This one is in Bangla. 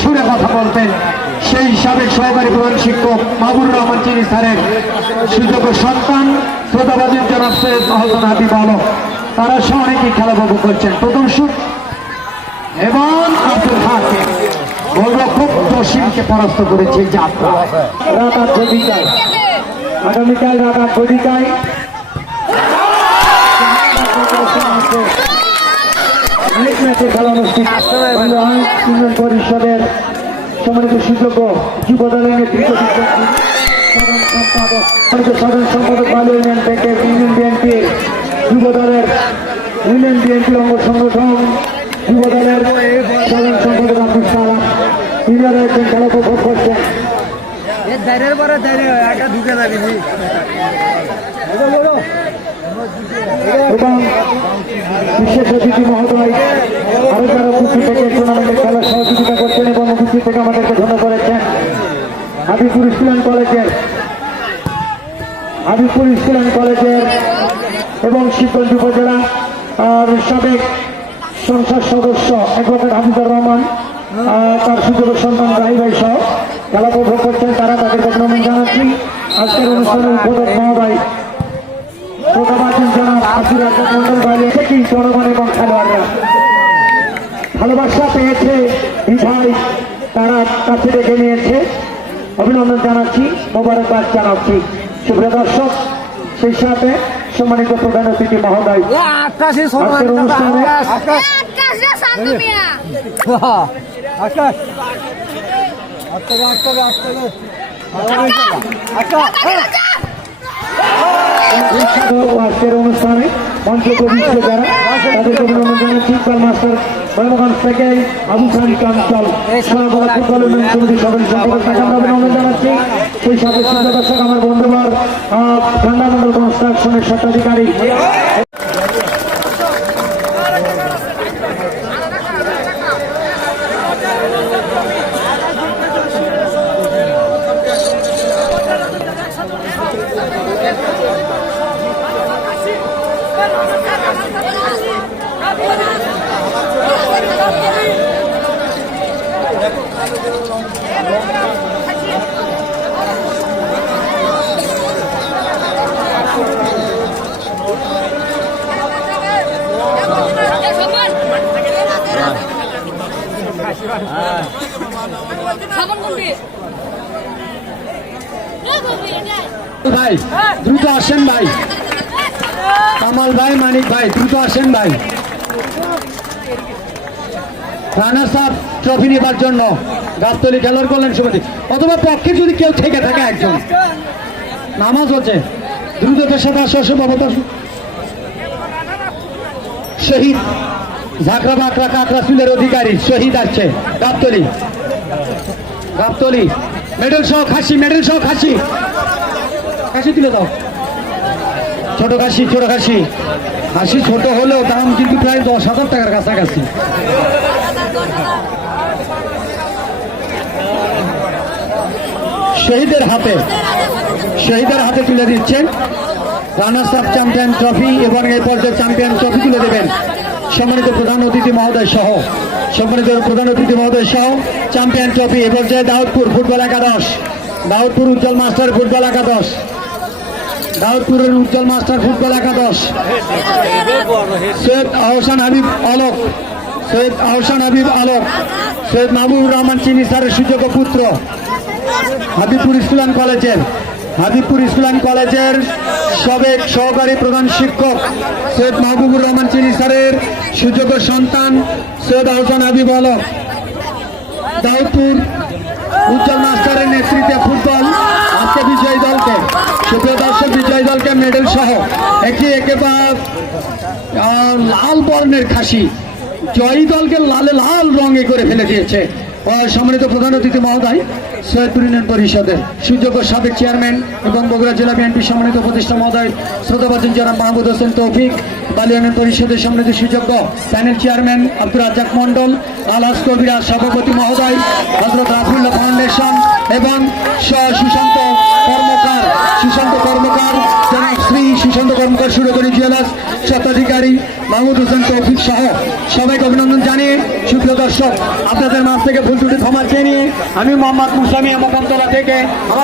সুরে কথা বলতেন। সেই সাবেক সহকারী প্রধান শিক্ষক মাহবুর রহমান চিনি স্যারের সুযোগ্য সন্তান শ্রোতাবাদের জনাব সৈয়দ মহসন হাবিব আলম। তারা সহ অনেকেই খেলা উপভোগ করছেন? প্রথম শুট এবং আব্দুল হাকিম। গোলরক্ষক জসিমকে পরাস্ত করেছে যাত্রা রাত আট ঘটিকায় আগামীকাল রাত আট ঘটিকায় অনেক ম্যাচে খেলা অনুষ্ঠিত। পরিষদের সম্মানিত সুযোগ্য যুব দলের নেতৃত্ব সাধারণ সম্পাদক বালু ইউনিয়ন থেকে ইউনিয়ন বিএনপি যুব দলের ইউনিয়ন বিএনপি অঙ্গ সংগঠন যুব দলের সাধারণ সম্পাদক আব্দুল সালাম। ইউনিয়নের একজন খেলা উপভোগ করছেন। এ পরে দাঁড়িয়ে একা ঢুকে যাবি এবং বিশেষ অতিথি মহোদয় থেকে আমাদেরকে ধন্য করেছেন। হাবিবুর ইসলাম কলেজের হাবিবুর ইসলাম কলেজের এবং শিবগঞ্জ উপজেলা, আর সাবেক সংসদ সদস্য অ্যাডভোকেট হাফিজুর রহমান তার সুযোগ সন্তান রাহি ভাই সহ খেলা উপভোগ করছেন। তারা তাদেরকে অভিনন্দন জানাচ্ছি। আজকের অনুষ্ঠানের উদ্বোধক থেকেই জনগণ এবং খেলোয়াড়রা? ভালোবাসা পেয়েছে বিধায় তারা কাছে ডেকে নিয়েছে অভিনন্দন জানাচ্ছি মোবারকবাদ জানাচ্ছি। সুপ্রিয় দর্শক সেই সাথে সম্মানিত প্রধান অতিথি মহোদয়। আজকের অনুষ্ঠানে আচ্ছা আজকের অনুষ্ঠানে মঞ্চ প্রবিষ্ট যারা অভিনন্দন মাস্টার বর্মগঞ্জ থেকে আবু সানি কাঞ্চল সোনাগোলা ফুটবল ইউনিয়ন সমিতির সাধারণ সম্পাদক তাকে আমরা অভিনন্দন জানাচ্ছি। সেই সাথে সুন্দর দর্শক আমার বন্ধুবার ঠান্ডা মন্ডল কনস্ট্রাকশনের স্বত্বাধিকারী। ভাই, দ্রুত আসেন ভাই। কামাল ভাই, মানিক ভাই, দ্রুত আসেন ভাই। সাহ ট্রফি নেবার জন্য সমিতি। অথবা পক্ষে যদি কেউ থেকে থাকে একজন। নামাজ হচ্ছে। দ্রুততার সাথে আসো আসো, বাবা শহীদ। ঝাঁকড়া বাঁকড়া কাঁকড়া চুলের অধিকারী শহীদ আসছে। গাবতলি। গাবতলি। মেডেল সহ খাসি, মেডেল সহ খাসি। খাসি তুলে দাও। ছোট খাসি ছোট খাসি। খাসি ছোট হলেও দাম কিন্তু প্রায় দশ হাজার টাকার কাছাকাছি। শহীদের হাতে শহীদের হাতে তুলে দিচ্ছেন। রানার্স আপ চ্যাম্পিয়ন ট্রফি এবং এই পর্যায়ে চ্যাম্পিয়ন ট্রফি তুলে দেবেন। সম্মানিত প্রধান অতিথি মহোদয় সহ, সম্মানিত প্রধান অতিথি মহোদয় সহ, চ্যাম্পিয়ন ট্রফি এ পর্যায়ে দাউদপুর ফুটবল একাদশ, দাউদপুর উজ্জ্বল মাস্টার ফুটবল একাদশ, দাউদপুরের উজ্জ্বল মাস্টার ফুটবল একাদশ, সৈয়দ আহসান হাবিব আলোক, সৈয়দ আহসান হাবিব আলোক, সৈয়দ মাহবুবুর রহমান চিনি স্যারের সুযোগ্য পুত্র, হাবিবপুর ইসলাম কলেজের হাবিবপুর ইসলাম কলেজের সাবেক সহকারী প্রধান শিক্ষক সৈয়দ মাহবুবুর রহমান চিনি স্যারের সুযোগ্য সন্তান সৈয়দ আহসান হাবিব আলম। দাউদপুর উজ্জ্বল মাস্টারের নেতৃত্বে ফুটবল। আজকে বিজয়ী দলকে, সুপ্রিয় দর্শক, বিজয়ী দলকে মেডেল সহ একটি একেবারে লাল বর্ণের খাসি। জয়ী দলকে লালে লাল রঙে করে ফেলে দিয়েছে। সম্মানিত প্রধান অতিথি মহোদয় সৈয়দপুর ইউনিয়ন পরিষদের সুযোগ্য সাবেক চেয়ারম্যান এবং বগুড়া জেলা বিএনপি সম্মানিত প্রতিষ্ঠা মহোদয় শ্রোতাবাদন জনাব মাহমুদ হোসেন তৌফিক বালি ইউনিয়ন পরিষদের সম্মানিত সুযোগ্য প্যানেল চেয়ারম্যান আব্দুল রাজ্জাক মন্ডল আলাস কবিরা সভাপতি মহোদয় হজরত রাফুল্লাহ ফাউন্ডেশন এবং মাহমুদ হোসেন তৌফিক সহ সবাইকে অভিনন্দন জানিয়ে সুপ্রিয় দর্শক, আপনাদের মাছ থেকে ভুল ত্রুটি ক্ষমা চেয়ে নিয়ে আমি মোহাম্মদ মুসামি মোকামতলা থেকে আমার